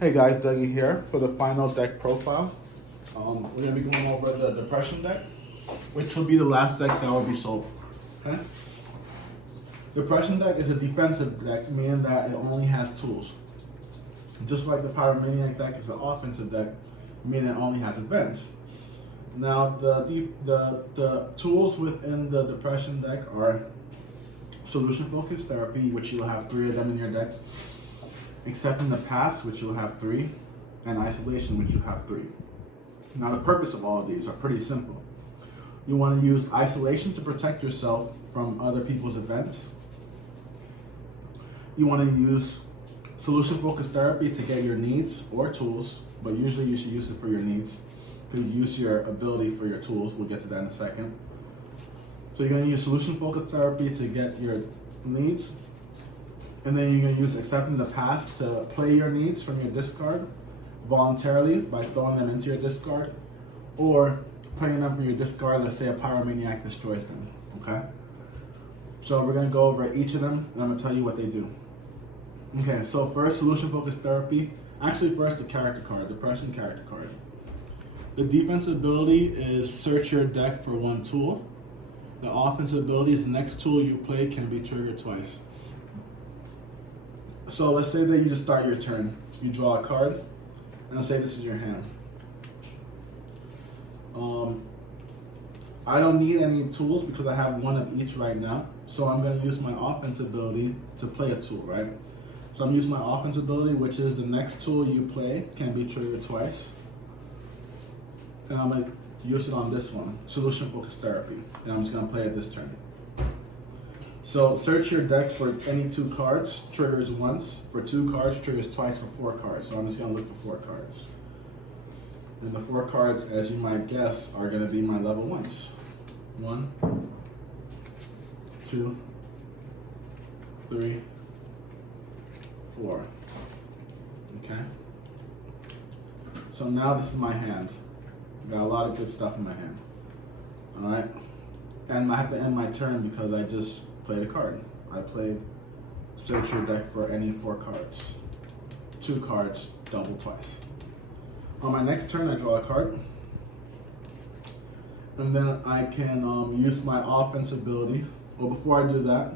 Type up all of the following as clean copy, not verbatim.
Hey guys, Dougie here for the final deck profile. We're going to be going over the Depression deck, which will be the last deck that will be sold. Okay? Depression deck is a defensive deck, meaning that it only has tools. Just like the Pyromaniac deck is an offensive deck, meaning it only has events. Now, the tools within the Depression deck are Solution Focus Therapy, which you'll have 3 of them in your deck. Accepting the Past, which you'll have 3, and Isolation, which you have 3. Now, the purpose of all of these are pretty simple. You want to use Isolation to protect yourself from other people's events. You want to use Solution Focused Therapy to get your needs or tools, but usually you should use it for your needs. To use your ability for your tools. We'll get to that in a second. So you're going to use Solution Focused Therapy to get your needs. And then you're going to use Accepting the Past to play your needs from your discard voluntarily by throwing them into your discard, or playing them from your discard. Let's say a Pyromaniac destroys them. Okay? So we're going to go over each of them, and I'm going to tell you what they do. Okay, so first, Solution Focused Therapy. Actually, first, the character card, Depression character card. The defensive ability is search your deck for 1 tool. The offensive ability is the next tool you play can be triggered twice. So let's say that you just start your turn. You draw a card, and let's say this is your hand. I don't need any tools because I have 1 of each right now. So I'm going to use my offense ability to play a tool, right? So I'm using my offense ability, which is the next tool you play can be triggered twice. And I'm going to use it on this one, Solution Focused Therapy. And I'm just going to play it this turn. So search your deck for any 2 cards, triggers once. For 2 cards, triggers twice for 4 cards. So I'm just going to look for 4 cards. And the 4 cards, as you might guess, are going to be my level 1s. 1, 2, 3, 4. Okay? So now this is my hand. Got a lot of good stuff in my hand. Alright? And I have to end my turn because I just played a card. I played search your deck for any 4 cards. 2 cards, double twice. On my next turn, I draw a card. And then I can use my offense ability. Well, before I do that,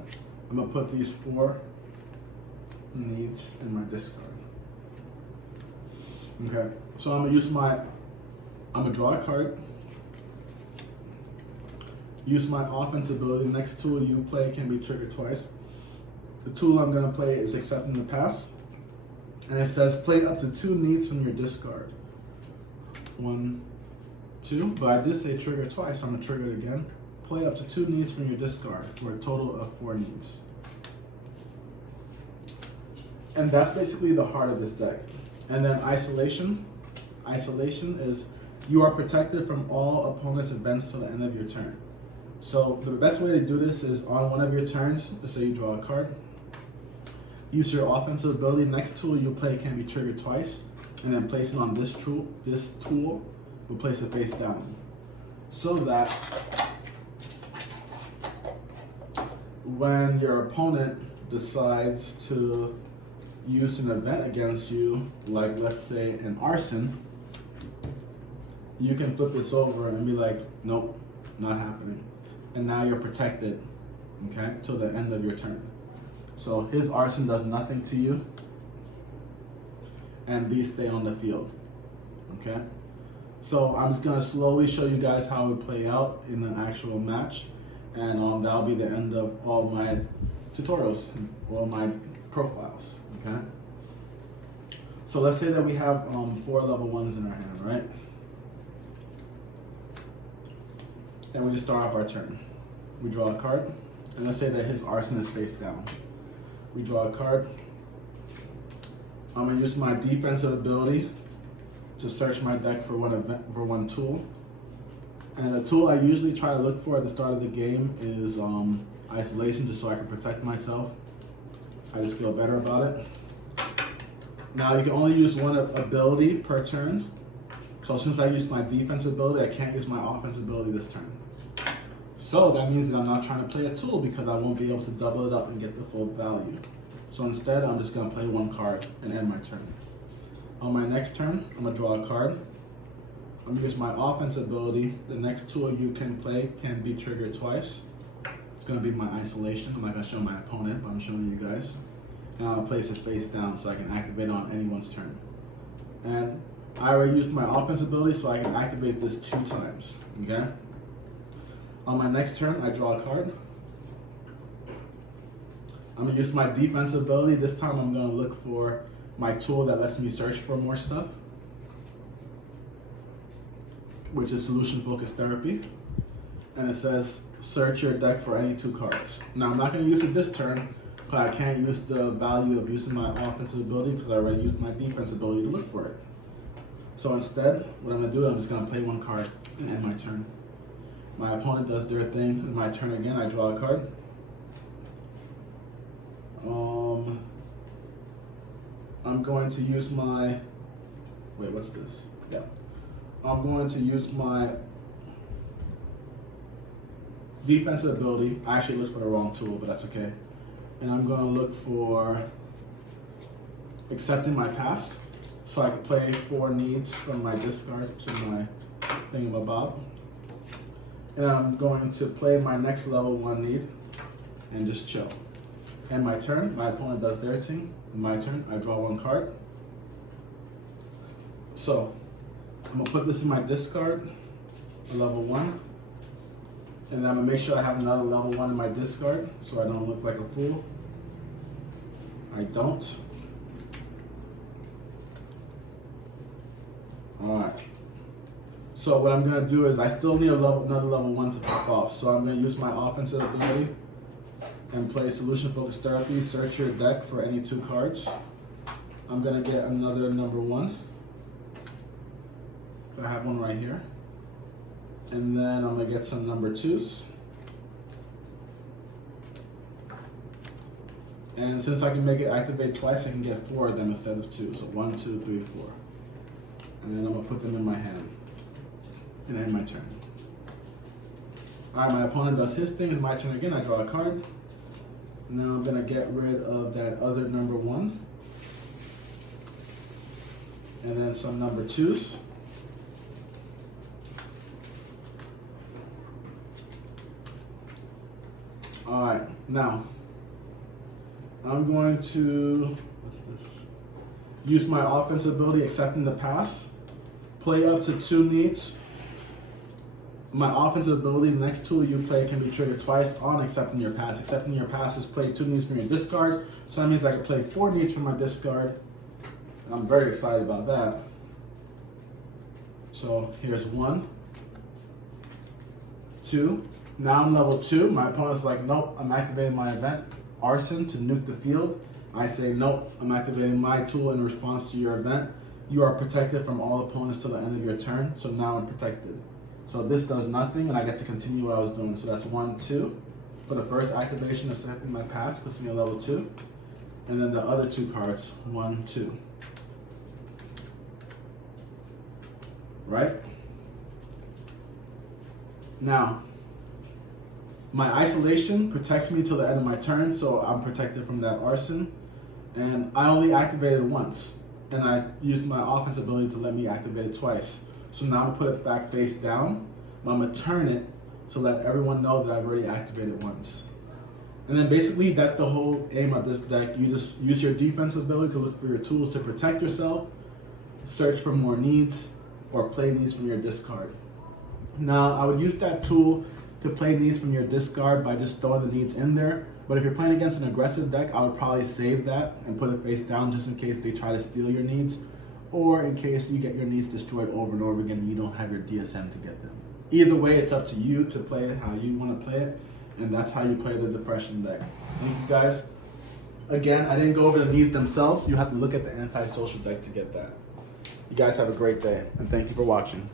I'm going to put these 4 needs in my discard. Okay, so I'm going to draw a card. Use my offense ability. The next tool you play can be triggered twice. The tool I'm going to play is Accepting the Past. And it says play up to 2 needs from your discard. 1, 2. But I did say trigger twice, so I'm going to trigger it again. Play up to 2 needs from your discard for a total of 4 needs. And that's basically the heart of this deck. And then Isolation. Isolation is you are protected from all opponent's events till the end of your turn. So the best way to do this is on one of your turns, let's say you draw a card, use your offensive ability, next tool you play can be triggered twice, and then place it on this tool will place it face down. So that when your opponent decides to use an event against you, like let's say an arson, you can flip this over and be like, nope, not happening. And now you're protected, okay, till the end of your turn. So his arson does nothing to you, and these stay on the field, okay? So I'm just gonna slowly show you guys how it would play out in an actual match, and that'll be the end of all my tutorials, all my profiles, okay? So let's say that we have 4 level 1s in our hand, right? And we just start off our turn. We draw a card, and let's say that his arson is face down. We draw a card. I'm gonna use my defensive ability to search my deck for 1 tool. And the tool I usually try to look for at the start of the game is Isolation, just so I can protect myself. I just feel better about it. Now you can only use 1 ability per turn. So since I used my defensive ability, I can't use my offensive ability this turn. So that means that I'm not trying to play a tool because I won't be able to double it up and get the full value. So instead, I'm just going to play 1 card and end my turn. On my next turn, I'm gonna draw a card. I'm gonna use my offense ability. The next tool you can play can be triggered twice. It's gonna be my isolation. I'm not gonna show my opponent, but I'm showing you guys. And I'll place it face down so I can activate it on anyone's turn. And I already used my offense ability, so I can activate this 2 times, okay? On my next turn, I draw a card. I'm gonna use my defense ability. This time I'm gonna look for my tool that lets me search for more stuff, which is Solution Focused Therapy. And it says, search your deck for any 2 cards. Now I'm not gonna use it this turn, but I can't use the value of using my offensive ability because I already used my defense ability to look for it. So instead, what I'm gonna do, I'm just gonna play 1 card and end my turn. My opponent does their thing, in my turn again, I draw a card. I'm going to use my, wait, what's this? Yeah. I'm going to use my defensive ability. I actually looked for the wrong tool, but that's okay. And I'm gonna look for accepting my past. So I can play 4 needs from my discard to my thingamabob. And I'm going to play my next level 1 need and just chill. And my turn, my opponent does their thing. My turn, I draw 1 card. So I'm gonna put this in my discard, a level 1. And then I'm gonna make sure I have another level 1 in my discard so I don't look like a fool. I don't. Alright. So what I'm gonna do is I still need another level 1 to pop off. So I'm gonna use my offensive ability and play Solution Focused Therapy, search your deck for any 2 cards. I'm gonna get another number 1. I have one right here. And then I'm gonna get some number 2s. And since I can make it activate twice, I can get 4 of them instead of 2. So 1, 2, 3, 4. And then I'm gonna put them in my hand and end my turn. All right, my opponent does his thing. It's my turn again. I draw a card. Now I'm gonna get rid of that other number 1. And then some number 2s. All right, now I'm going to, what's this? Use my offense ability, accepting the pass. Play up to 2 needs. My offensive ability, the next tool you play can be triggered twice on accepting your pass. Accepting your pass is play 2 needs from your discard. So that means I can play 4 needs from my discard. And I'm very excited about that. So here's 1, 2. Now I'm level 2. My opponent's like, nope, I'm activating my event, Arson, to nuke the field. I say, nope, I'm activating my tool in response to your event. You are protected from all opponents till the end of your turn. So now I'm protected. So this does nothing, and I get to continue what I was doing. So that's 1, 2. For the first activation, accepting my pass puts me at level 2. And then the other 2 cards, 1, 2. Right? Now, my isolation protects me till the end of my turn, so I'm protected from that Arson. And I only activated once, and I used my offense ability to let me activate it twice. So now I'm gonna put it back face down, but I'm gonna turn it to let everyone know that I've already activated once. And then basically that's the whole aim of this deck. You just use your defense ability to look for your tools to protect yourself, search for more needs, or play needs from your discard. Now I would use that tool to play needs from your discard by just throwing the needs in there. But if you're playing against an aggressive deck, I would probably save that and put it face down just in case they try to steal your needs, or in case you get your needs destroyed over and over again and you don't have your DSM to get them. Either way, it's up to you to play it how you want to play it, and that's how you play the Depression deck. Thank you guys. Again, I didn't go over the needs themselves. You have to look at the anti-social deck to get that. You guys have a great day, and thank you for watching.